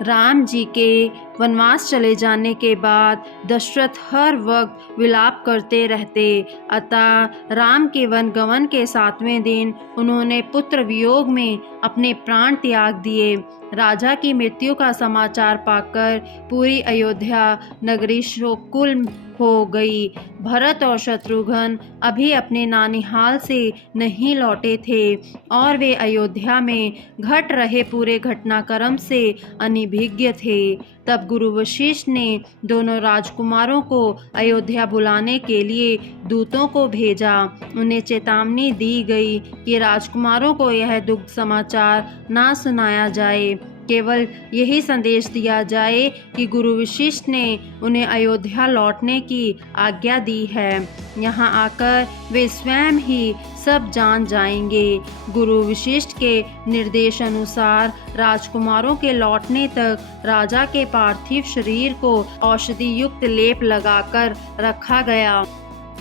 राम जी के वनवास चले जाने के बाद दशरथ हर वक्त विलाप करते रहते। अतः राम के वनगमन के 7वें दिन उन्होंने पुत्र वियोग में अपने प्राण त्याग दिए। राजा की मृत्यु का समाचार पाकर पूरी अयोध्या नगरी शोककुल हो गई। भरत और शत्रुघ्न अभी अपने नानिहाल से नहीं लौटे थे और वे अयोध्या में घट रहे पूरे घटनाक्रम से अनभिज्ञ थे। तब गुरु वशिष्ठ ने दोनों राजकुमारों को अयोध्या बुलाने के लिए दूतों को भेजा। उन्हें चेतावनी दी गई कि राजकुमारों को यह दुख समाचार ना सुनाया जाए। केवल यही संदेश दिया जाए कि गुरु वशिष्ठ ने उन्हें अयोध्या लौटने की आज्ञा दी है। यहाँ आकर वे स्वयं ही सब जान जाएंगे। गुरु वशिष्ठ के निर्देश अनुसार राजकुमारों के लौटने तक राजा के पार्थिव शरीर को औषधि युक्त लेप लगाकर रखा गया।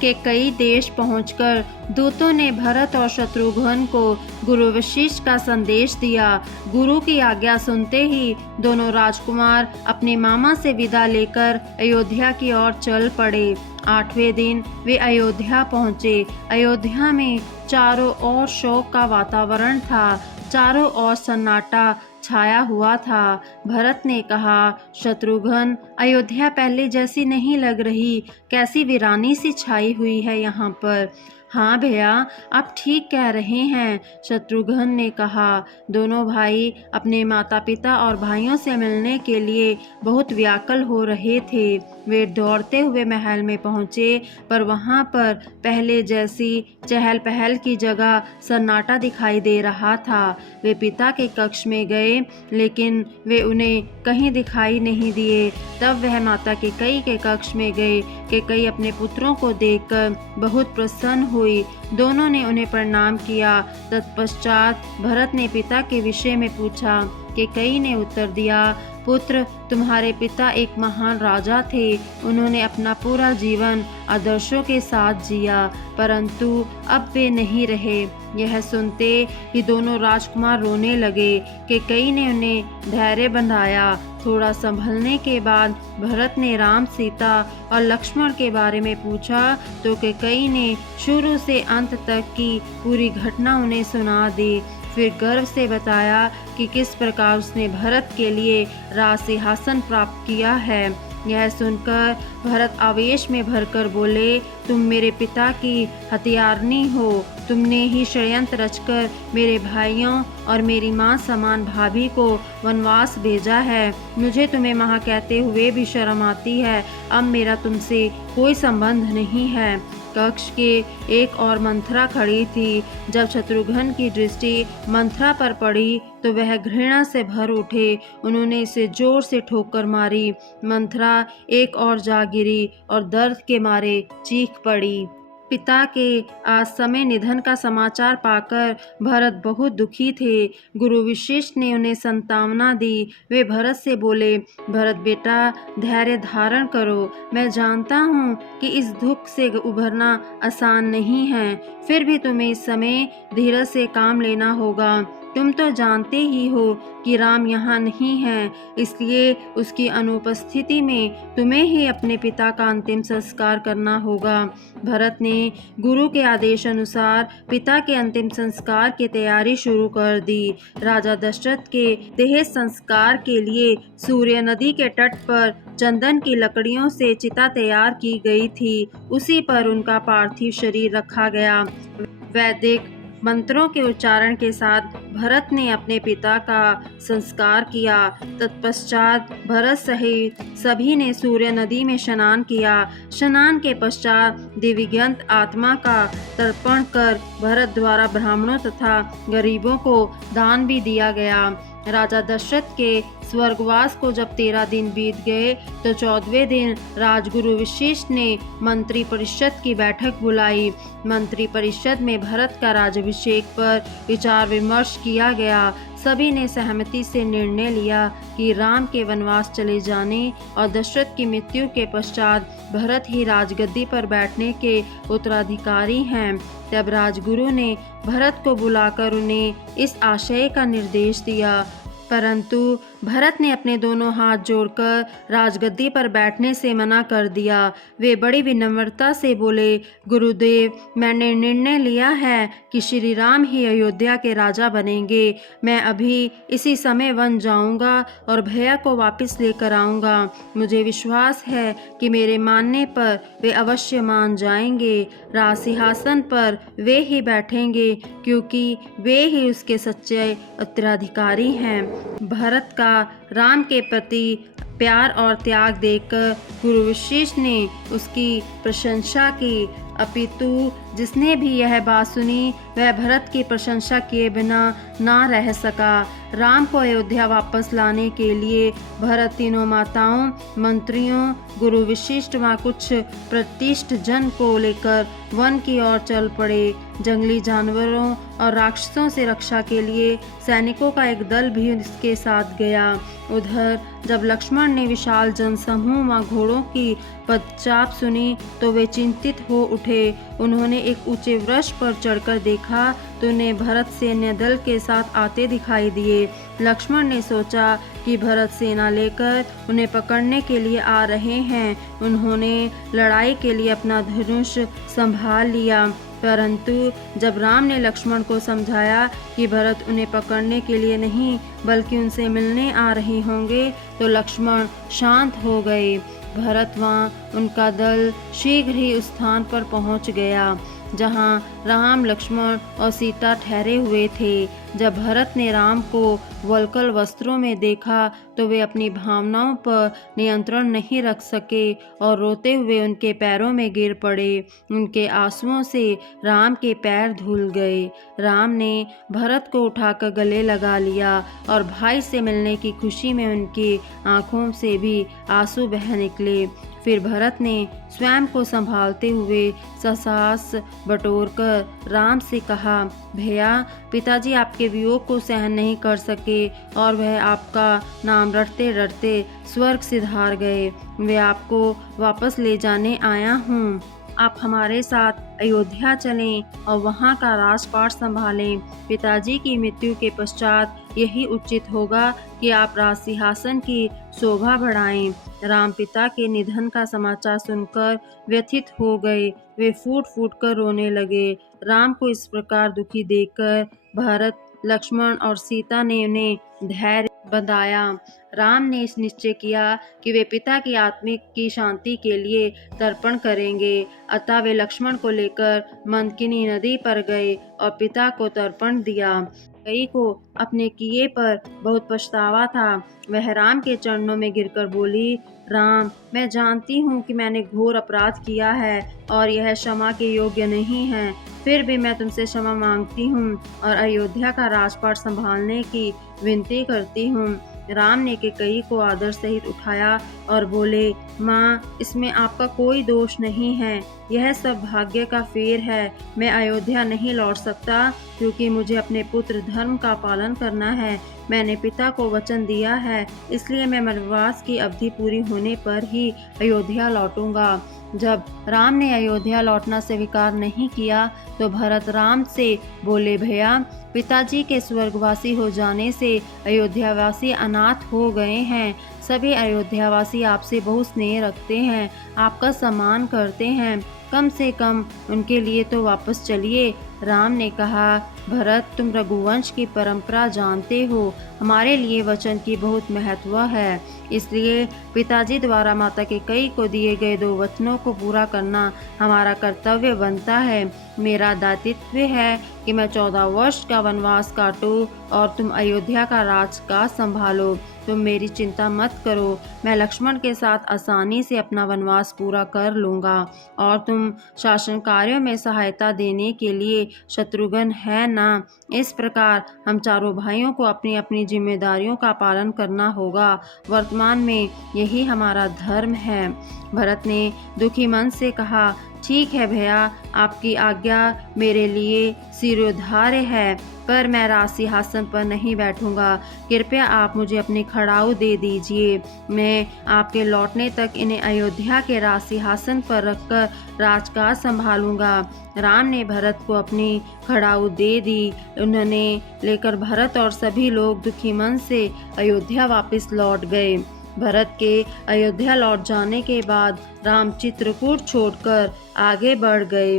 के कई देश पहुंचकर दूतों ने भरत और शत्रुघ्न को गुरु वशिष्ठ का संदेश दिया। गुरु की आज्ञा सुनते ही दोनों राजकुमार अपने मामा से विदा लेकर अयोध्या की ओर चल पड़े। 8वें दिन वे अयोध्या पहुंचे। अयोध्या में चारों ओर शोक का वातावरण था। चारों ओर सन्नाटा छाया हुआ था। भरत ने कहा, शत्रुघ्न, अयोध्या पहले जैसी नहीं लग रही, कैसी वीरानी सी छाई हुई है यहाँ पर। हाँ भैया, आप ठीक कह रहे हैं, शत्रुघ्न ने कहा। दोनों भाई अपने माता पिता और भाइयों से मिलने के लिए बहुत व्याकुल हो रहे थे। वे दौड़ते हुए महल में पहुँचे, पर वहाँ पर पहले जैसी चहल पहल की जगह सन्नाटा दिखाई दे रहा था। वे पिता के कक्ष में गए, लेकिन वे उन्हें कहीं दिखाई नहीं दिए। तब वह माता केकई के कक्ष में गए। केकई अपने पुत्रों को देखकर बहुत प्रसन्न हुई। दोनों ने उन्हें प्रणाम किया। तत्पश्चात भरत ने पिता के विषय में पूछा। केकई ने उत्तर दिया, पुत्र, तुम्हारे पिता एक महान राजा थे। उन्होंने अपना पूरा जीवन आदर्शों के साथ जिया, परंतु अब वे नहीं रहे। यह सुनते ही दोनों राजकुमार रोने लगे। केकई ने उन्हें धैर्य बंधाया। थोड़ा संभलने के बाद भरत ने राम, सीता और लक्ष्मण के बारे में पूछा तो केकई ने शुरू से अंत तक की पूरी घटना उन्हें सुना दी। फिर गर्व से बताया कि किस प्रकार उसने भरत के लिए राज सिंहासन प्राप्त किया है। यह सुनकर भरत आवेश में भरकर बोले, तुम मेरे पिता की हत्यारनी हो। तुमने ही षड्यंत्र रचकर मेरे भाइयों और मेरी माँ समान भाभी को वनवास भेजा है। मुझे तुम्हें माँ कहते हुए भी शर्म आती है। अब मेरा तुमसे कोई संबंध नहीं है। कक्ष के एक और मंथरा खड़ी थी। जब शत्रुघ्न की दृष्टि मंथरा पर पड़ी तो वह घृणा से भर उठे। उन्होंने इसे जोर से ठोकर मारी। मंथरा एक और जा गिरी और दर्द के मारे चीख पड़ी। पिता के आज समय निधन का समाचार पाकर भरत बहुत दुखी थे। गुरु वशिष्ठ ने उन्हें सांत्वना दी। वे भरत से बोले, भरत बेटा, धैर्य धारण करो। मैं जानता हूँ कि इस दुख से उभरना आसान नहीं है, फिर भी तुम्हें इस समय धीरज से काम लेना होगा। तुम तो जानते ही हो कि राम यहाँ नहीं है, इसलिए उसकी अनुपस्थिति में तुम्हें ही अपने पिता का अंतिम संस्कार करना होगा। भरत ने गुरु के आदेश अनुसार पिता के अंतिम संस्कार की तैयारी शुरू कर दी। राजा दशरथ के देह संस्कार के लिए सूर्य नदी के तट पर चंदन की लकड़ियों से चिता तैयार की गई थी। उसी पर उनका पार्थिव शरीर रखा गया। वैदिक मंत्रों के उच्चारण के साथ भरत ने अपने पिता का संस्कार किया। तत्पश्चात भरत सहित सभी ने सूर्य नदी में स्नान किया। स्नान के पश्चात दिव्यज्ञात आत्मा का तर्पण कर भरत द्वारा ब्राह्मणों तथा गरीबों को दान भी दिया गया। राजा दशरथ के स्वर्गवास को जब 13 दिन बीत गए तो 14वें दिन राजगुरु वशिष्ठ ने मंत्री परिषद की बैठक बुलाई। मंत्री परिषद में भरत का राज्याभिषेक पर विचार विमर्श किया गया। सभी ने सहमति से निर्णय लिया कि राम के वनवास चले जाने और दशरथ की मृत्यु के पश्चात भरत ही राजगद्दी पर बैठने के उत्तराधिकारी हैं। तब राजगुरु ने भरत को बुलाकर उन्हें इस आशय का निर्देश दिया, परंतु भरत ने अपने दोनों हाथ जोड़कर राजगद्दी पर बैठने से मना कर दिया। वे बड़ी विनम्रता से बोले, गुरुदेव, मैंने निर्णय लिया है कि श्री राम ही अयोध्या के राजा बनेंगे। मैं अभी इसी समय वन जाऊंगा और भैया को वापस लेकर आऊंगा। मुझे विश्वास है कि मेरे मानने पर वे अवश्य मान जाएंगे। राज सिंहासन पर वे ही बैठेंगे, क्योंकि वे ही उसके सच्चे उत्तराधिकारी हैं। भरत का राम के प्रति प्यार और त्याग देखकर गुरु वशिष्ठ ने उसकी प्रशंसा की, अपितु जिसने भी यह बात सुनी वह भरत की प्रशंसा किए बिना ना रह सका। राम को अयोध्या वापस लाने के लिए भरत तीनों माताओं, मंत्रियों, गुरु वशिष्ठ व कुछ प्रतिष्ठ जन को लेकर वन की ओर चल पड़े। जंगली जानवरों और राक्षसों से रक्षा के लिए सैनिकों का एक दल भी उसके साथ गया। उधर जब लक्ष्मण ने विशाल जनसमूह व घोड़ों की पदचाप सुनी तो वे चिंतित हो उठे। उन्होंने एक ऊंचे वृक्ष पर चढ़कर देखा तो उन्हें भरत सैन्य दल के साथ आते दिखाई दिए। लक्ष्मण ने सोचा कि भरत सेना लेकर उन्हें पकड़ने के लिए आ रहे हैं। उन्होंने लड़ाई के लिए अपना धनुष संभाल लिया, परंतु जब राम ने लक्ष्मण को समझाया कि भरत उन्हें पकड़ने के लिए नहीं बल्कि उनसे मिलने आ रहे होंगे तो लक्ष्मण शांत हो गए। भरत व उनका दल शीघ्र ही उस स्थान पर पहुंच गया जहां राम, लक्ष्मण और सीता ठहरे हुए थे। जब भरत ने राम को वल्कल वस्त्रों में देखा तो वे अपनी भावनाओं पर नियंत्रण नहीं रख सके और रोते हुए उनके पैरों में गिर पड़े। उनके आंसुओं से राम के पैर धुल गए। राम ने भरत को उठाकर गले लगा लिया और भाई से मिलने की खुशी में उनकी आंखों से भी आंसू बह निकले। फिर भरत ने स्वयं को संभालते हुए साहस बटोरकर राम से कहा, भैया, पिताजी आपके वियोग को सहन नहीं कर सके और वह आपका नाम रटते रटते स्वर्ग सिधार गए। वे आपको वापस ले जाने आया हूँ। आप हमारे साथ अयोध्या चलें और वहाँ का राजपाट संभालें। पिताजी की मृत्यु के पश्चात यही उचित होगा कि आप राज सिंहासन की शोभा बढ़ाएं। राम पिता के निधन का समाचार सुनकर व्यथित हो गए। वे फूट फूट कर रोने लगे। राम को इस प्रकार दुखी देखकर भरत, लक्ष्मण और सीता ने उन्हें धैर्य बंधाया। राम ने इस निश्चय किया कि वे पिता की आत्मिक की शांति के लिए तर्पण करेंगे। अतः वे लक्ष्मण को लेकर मंदकिनी नदी पर गए और पिता को तर्पण दिया। कई को अपने किए पर बहुत पछतावा था। वह राम के चरणों में गिरकर बोली, राम, मैं जानती हूँ कि मैंने घोर अपराध किया है और यह क्षमा के योग्य नहीं है। फिर भी मैं तुमसे क्षमा मांगती हूँ और अयोध्या का राजपाट संभालने की विनती करती हूँ। राम ने कैकेयी को आदर सहित उठाया और बोले, माँ, इसमें आपका कोई दोष नहीं है। यह सब भाग्य का फेर है। मैं अयोध्या नहीं लौट सकता क्योंकि मुझे अपने पुत्र धर्म का पालन करना है। मैंने पिता को वचन दिया है, इसलिए मैं वनवास की अवधि पूरी होने पर ही अयोध्या लौटूंगा। जब राम ने अयोध्या लौटना स्वीकार नहीं किया तो भरत राम से बोले, भैया, पिताजी के स्वर्गवासी हो जाने से अयोध्यावासी अनाथ हो गए हैं। सभी अयोध्यावासी आपसे बहुत स्नेह रखते हैं, आपका सम्मान करते हैं। कम से कम उनके लिए तो वापस चलिए। राम ने कहा, भरत, तुम रघुवंश की परंपरा जानते हो। हमारे लिए वचन की बहुत महत्व है, इसलिए पिताजी द्वारा माता कैकेयी को दिए गए 2 वचनों को पूरा करना हमारा कर्तव्य बनता है। मेरा दायित्व है कि मैं 14 वर्ष का वनवास काटूं और तुम अयोध्या का राजकाज संभालो। तुम मेरी चिंता मत करो, मैं लक्ष्मण के साथ आसानी से अपना वनवास पूरा कर लूँगा और तुम शासन कार्यों में सहायता देने के लिए शत्रुघ्न है ना। इस प्रकार हम चारों भाइयों को अपनी अपनी जिम्मेदारियों का पालन करना होगा। वर्तमान में यही हमारा धर्म है। भरत ने दुखी मन से कहा, ठीक है भैया, आपकी आज्ञा मेरे लिए शिरोधार्य है, पर मैं राज सिंहासन पर नहीं बैठूंगा। कृपया आप मुझे अपनी खड़ाऊ दे दीजिए। मैं आपके लौटने तक इन्हें अयोध्या के राज सिंहासन पर रखकर राजकाज संभालूंगा। राम ने भरत को अपनी खड़ाऊ दे दी। उन्होंने लेकर भरत और सभी लोग दुखी मन से अयोध्या वापस लौट गए। भरत के अयोध्या लौट जाने के बाद राम चित्रकूट छोड़कर आगे बढ़ गए।